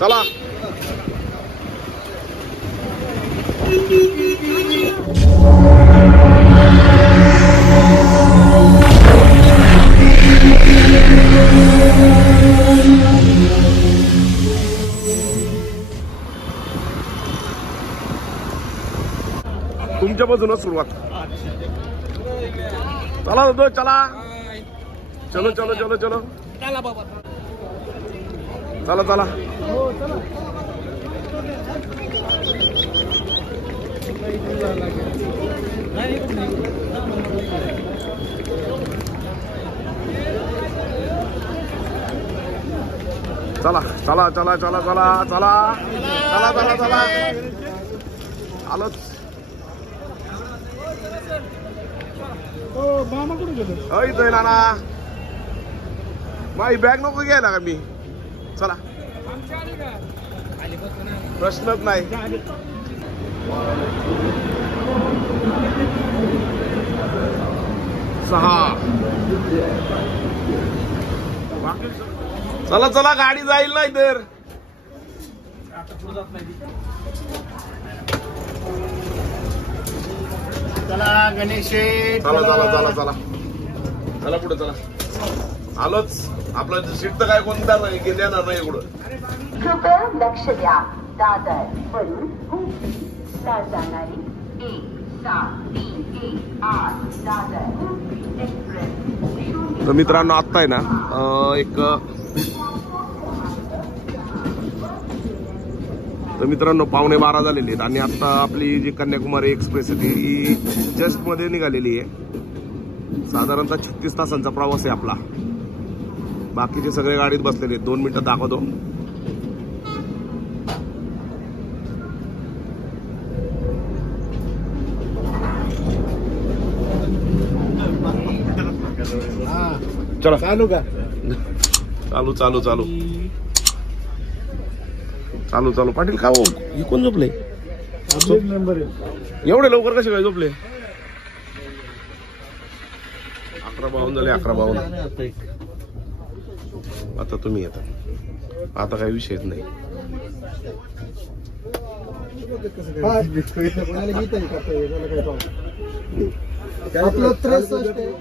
चला तुमच्यापासूनच सुरुवात. चला दो चला चलो चलो चलो चलो चला बाबा चला चला. चला चला चला चला चला चला चला चला चला आलोच. इथं नाना माझी बॅग नको घ्यायला का मी. चला प्रश्नच नाही. सहा चला चला गाडी जाईल ना इधर. चला गणेश चला चला चला चला चला पुढे चला. आलोच. आपलं सीट तर काय कोणत्या नाही देणार नाही एवढं. कृपया लक्ष द्या. दादर वरून जाणारी 1-7-3-1-8 दादर एक्सप्रेस. तर मित्रांनो आत्ता आहे ना तर मित्रांनो 11:15 झालेली आहेत आणि आता आपली जी कन्याकुमारी एक्सप्रेस आहे ती जस्ट मध्ये निघालेली आहे. साधारणतः 36 तासांचा प्रवास आहे आपला. बाकीचे सगळे गाडीत बसलेले आहेत. 2 मिनिटं दाखवतो. चला चालू का. चालू चालू चालू चालू चालू. पाटील का हो ही कोण झोपले. एवढे लवकर कसे काय झोपले. 11:52 झाले. 11:52. आता तुम्ही येता. आता काही विषयच नाही.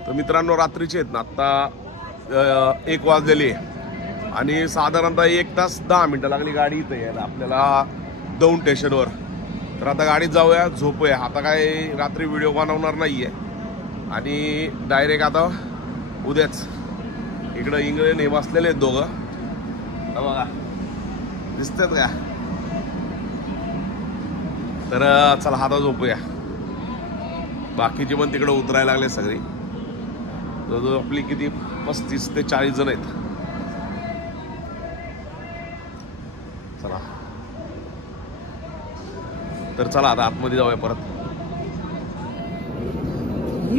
तर मित्रांनो रात्रीचे आहेत ना आता 1 वाजलेली आहे आणि साधारणतः 1 तास 10 मिनिटं लागली गाडी इथं यायला आपल्याला दौंड स्टेशनवर. तर आता गाडीत जाऊया झोपूया. आता काय रात्री व्हिडिओ बनवणार नाहीये आणि डायरेक्ट आता उद्याच. इकडं इंग्लंड हे बसलेले आहेत दोघं बघा दिसतात का. तर चला आता झोपूया. बाकीचे पण तिकडे उतरायला लागले सगळे. जवळजवळ आपली किती 35 ते 40 जण आहेत. चला तर चला आता आतमध्ये जाऊया परत.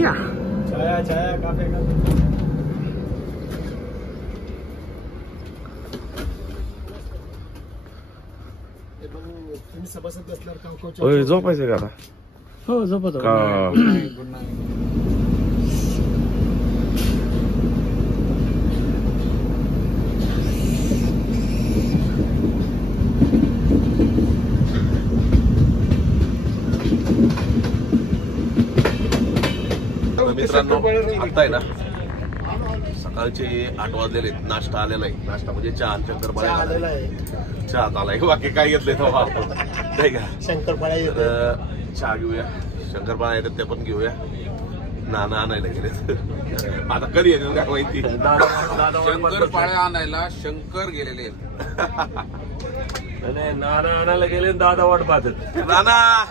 या छाया छाया काफे सभासद असल्यावर झोपायचं का आता. हो झोपत. Good night. मित्रांनो आता आहे ना सकाळचे 8 वाजलेले आहेत. नाश्ता आलेला आहे. नाश्ता म्हणजे चहा शंकरपाळ्या आलेला आहे. चहा आलाय. बाकी काय घेतलंय तेव्हा आपण नाही का. शंकरपाळ्या चहा घेऊया. शंकरपाळ्या येतात त्या पण घेऊया. नाना आणायला गेलेत. आता कधी येतील काय माहिती. शंकरपाळ्या आणायला शंकर गेलेले नाना आणायला गेले. दादा वाट पाहतात. नाना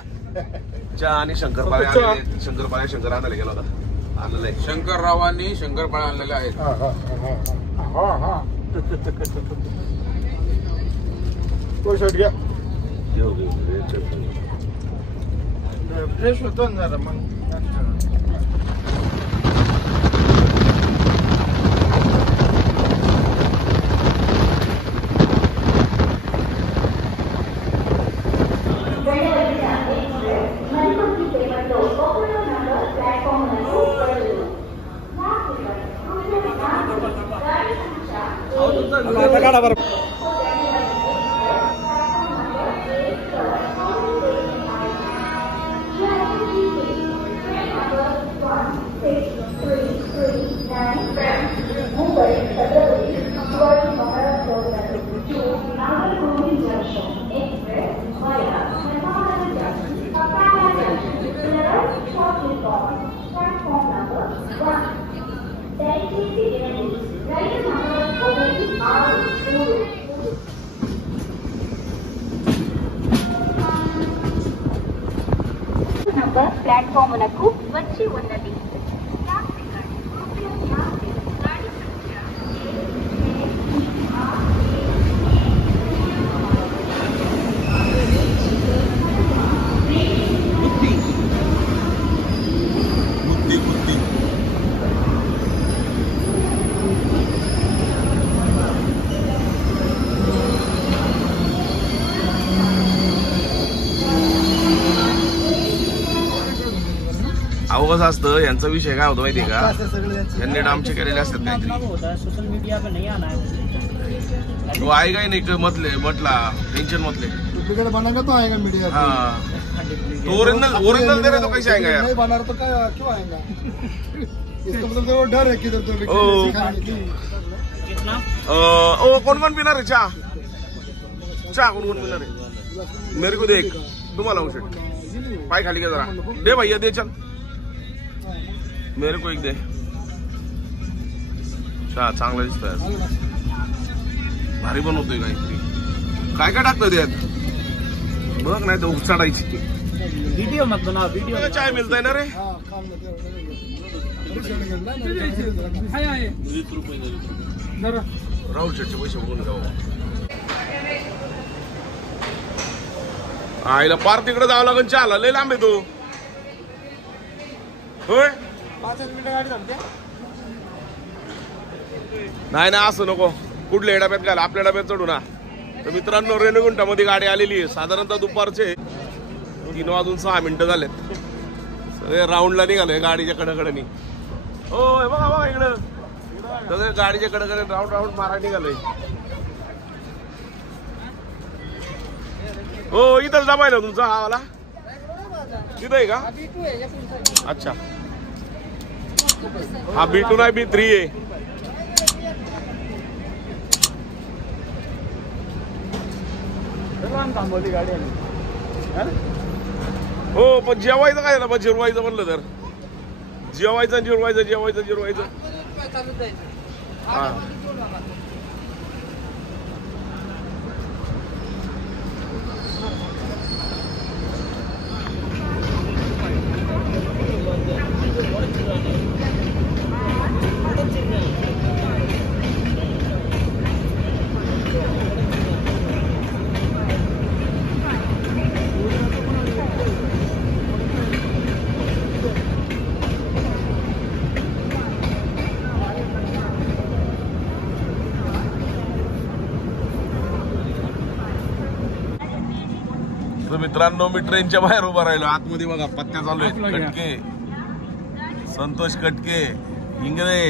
चहा आणि शंकरपाळ्या आलेले. शंकरपाळ्या शंकर आणायला गेला होता. आलेला आहे. शंकररावांनी शंकरपाळ्या आणलेल्या आहेत. घ्या फ्रेश होतो ना जरा मग. आता काढा बरं. ప్లాట్ఫామునకు వచ్చి ఉన్నది. अहो कसं असतं यांचा विषय काय होतो माहितीये का, यांनी डामचे केलेले असतात काहीतरी. सोशल मीडिया पे नहीं आना है. तो आएगा ही नहीं मतले म्हटला टेंशन मतले. डुप्लीकेट बनेगा तो आएगा मीडिया पे. हाँ तो ओरिजिनल दे रहे तो कैसे आएगा यार. नहीं बना रहा तो क्या क्यों आएगा. इसका मतलब तो डर है किधर तो सिखाने की. कितना ओ कौन पिणार आहे चहा कौन पिणार आहे. मेरे को देख तुम्हाला औषध पाय खाली का जरा दे भैया दे चल. मेरे को एक दे चहा चांगला दिसतोय. भारी बनवतोय काहीतरी. काय काय टाकतं त्यात बघ, नाही तर उचाडायची. वीडियो मत बनाओ. वीडियो चाय मिळतंय ना रे. हाँ काम लेते राहुल शेटचे पैसे बघून जाऊ. आईला पार तिकडे जावं लागेल चहाला. लय लांब आहे तू. होय 5 मिनिटं गाडी थांबते. नाही ना असं नको. कुठल्या डब्यात घाल आपल्या डब्यात चढू ना. तर मित्रांनो रेणुगुंटामध्ये गाडी आलेली आहे. साधारणतः दुपारचे 3 वाजून 6 मिनिटं झालेत. सगळे राऊंडला निघालोय गाडीच्या कडकडनी. हो बघा बघा इकडं सगळे गाडीच्या कडकडे राऊंड मारायला निघालोय. हो इथंच डबा ना तुमचा हा वाला. तिथं आहे का. अच्छा हा B2 नाही B3 आहे. थांबवली गाडी आली. हो पण जेवायचं काय मग जिरवायचं म्हणलं तर जेवायचं. हा तर मित्रांनो मी ट्रेनच्या बाहेर उभा राहिलो. आतमध्ये बघा पत्त्या चालू आहेत. कटके संतोष कटके इंगळे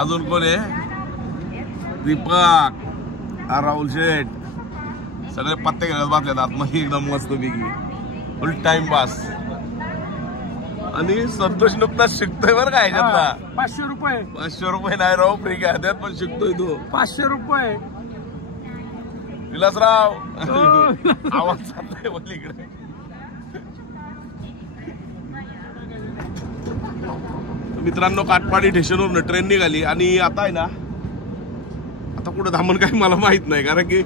अजून कोण आहे दीपक राहुल शेठ सगळे पत्ते खेळत बसल्यात आतमध्ये एकदम मस्त पैकी फुल टाइम पास. आणि संतोष नुकताच शिकतोय बरं का ह्याच्यातला. 500 रुपये. 500 रुपये नाही राव फ्री काय त्यात पण शिकतोय तो. 500 रुपये. विलासराव आवाज चाललाय पलीकडे. मित्रांनो काटपाडी स्टेशनवरून ट्रेन निघाली आणि आता आहे ना आता कुठं थांबण काही मला माहित नाही. कारण की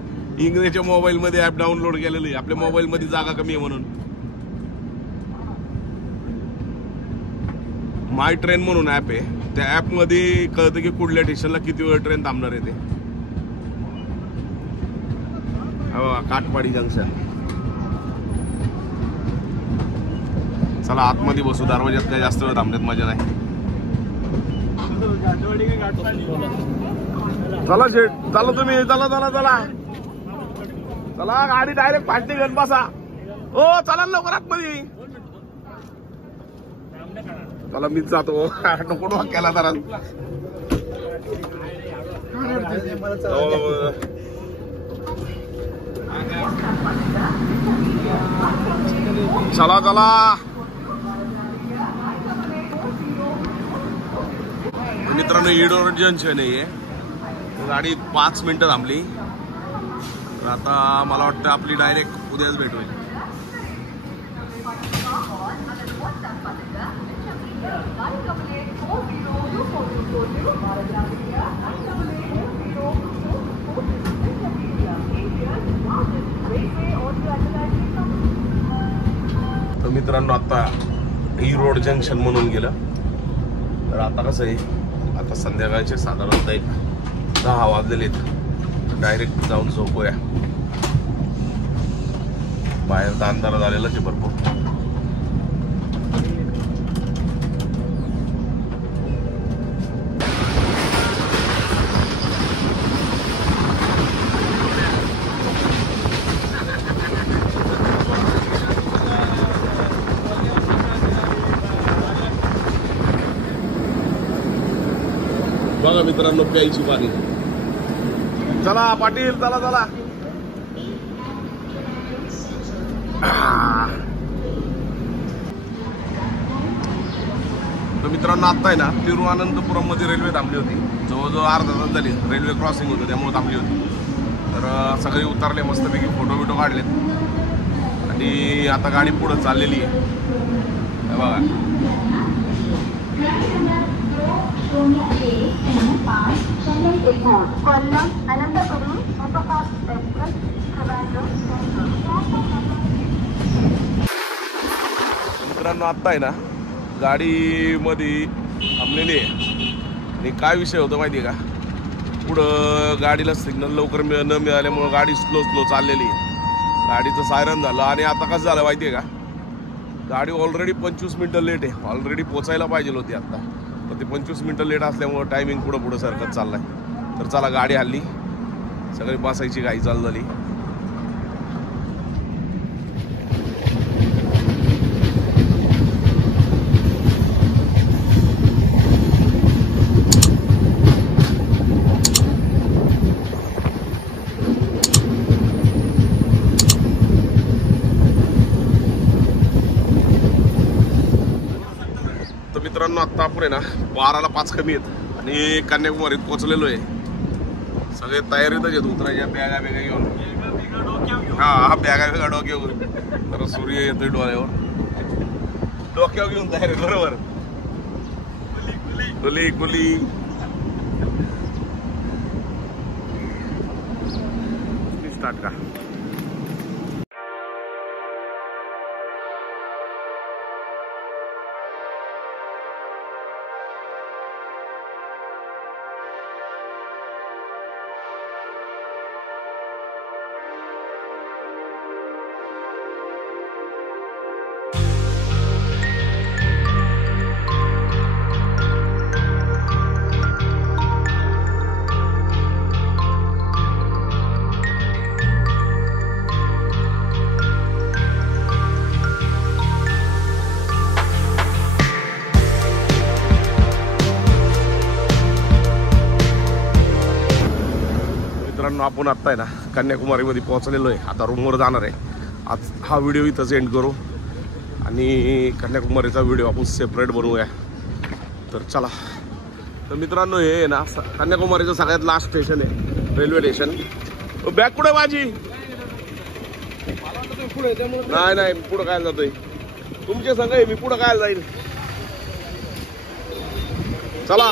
इंग्रजीच्या मोबाईल मध्ये ऍप डाउनलोड केलेलं आहे. आपल्या मोबाईल मध्ये जागा कमी आहे म्हणून. माय ट्रेन म्हणून ऍप आहे. त्या ऍप मध्ये कळतं की कुठल्या स्टेशनला किती वेळ ट्रेन थांबणार आहे ते. काटपाडी जंक्शन. चला आतमध्ये बसू. दरवाज्यात काही जास्त वेळ थांबण्यात मजा नाही. चला शेठ चला तुम्ही चला गाडी डायरेक्ट पार्टी घेऊन बसा. हो चला लवकर आतमध्ये. चला मीच जातो. नको केला जरा. चला मित्रांनो ईडोर जंक्शन आहे. गाडी 5 मिनिटं थांबली. आता मला वाटतं आपली डायरेक्ट उद्याच भेट होईल. तर मित्रांनो आता रोड जंक्शन म्हणून गेलं. तर आता कसं आहे, आता संध्याकाळचे साधारणतः एक 10 वाजलेलेत. डायरेक्ट जाऊन झोपूया. बाहेर तर अंधार झालेलाच आहे भरपूर. बघा मित्रांनो, प्यायची पाणी. चला पाटील, चला चला. तर मित्रांनो, आता आहे ना तिरुअनंतपुरम मध्ये रेल्वे थांबली होती. जवळजवळ अर्धा तास झाली. रेल्वे क्रॉसिंग होतं त्यामुळे थांबली होती. तर सगळे उतरले, मस्तपैकी फोटो बिटो काढलेत आणि आता गाडी पुढे चाललेली आहे. बघा मित्रांनो, आता आहे ना गाडीमध्ये थांबलेली आहे. आणि काय विषय होतो माहिती आहे का, पुढं गाडीला सिग्नल लवकर न मिळाल्यामुळं गाडी स्लो चाललेली आहे. गाडीचं सायरन झालं आणि आता कसं झालं माहिती आहे का, गाडी ऑलरेडी 25 मिनटं लेट आहे. ऑलरेडी पोचायला पाहिजे होती आत्ता, पण ते 25 मिनटं लेट असल्यामुळं टायमिंग पुढं सरकत चाललाय. तर चला, गाडी हल्ली, सगळी बसायची घाई चालू झाली. मित्रांनो, आता आपण आहे ना 12ला 5 कमी आहेत आणि कन्याकुमारीत पोहोचलेलो आहे. सगळे तयारीतच आहेत उतरायच्या, बॅगा घेऊन. हा बॅगा डोक्यावर घेऊन. तर सूर्य येतोय डोक्यावर घेऊन तयारी. बरोबर, कुली कुली. स्टार्ट का. मित्रांनो, आपण आत्ता आहे ना कन्याकुमारीमध्ये पोहोचलेलो आहे. आता रूमवर जाणार आहे. आज हा व्हिडिओ इथंच एंड करू आणि कन्याकुमारीचा व्हिडिओ आपण सेपरेट बनवूया. तर चला. तर मित्रांनो, हे आहे ना कन्याकुमारीचं सगळ्यात लास्ट स्टेशन आहे, रेल्वे स्टेशन. बॅग कुठे माझी? नाही पुढं काय जातोय, तुमचे संग आहे, मी पुढं काय जाईल. चला.